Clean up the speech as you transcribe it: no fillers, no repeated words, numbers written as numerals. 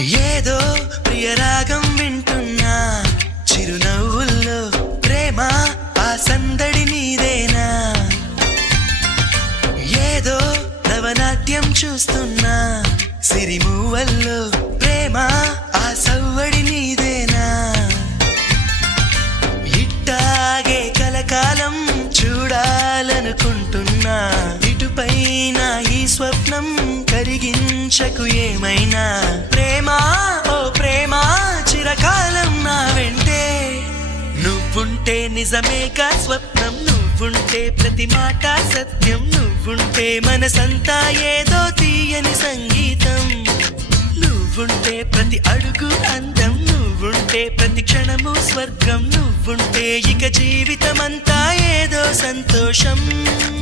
ఏదో ప్రియరాగం వింటున్నా చిరునవ్వుల్లో ప్రేమ ఆ సందడి నీదేనా ఏదో నవనాట్యం చూస్తున్నా సిరిమూవల్లో ప్రేమ ఆ సవ్వడి నీదేనా ఇట్టాగే కలకాలం చూడాలనుకుంటున్నా ఇటుపైన ఈ స్వప్నం కరిగించకు ఏమైనా ప్రేమ ఓ ప్రేమ చిరకాలం నా వెంటే నువ్వుంటే నిజమేగా స్వప్నం నువ్వుంటే ప్రతి మాట సత్యం నువ్వుంటే మనసంతా ఏదో తీయని సంగీతం నువ్వుంటే ప్రతి అడుగు అందం నువ్వుంటే ప్రతి క్షణము స్వర్గం నువ్వుంటే ఇక జీవితమంతా ఏదో సంతోషం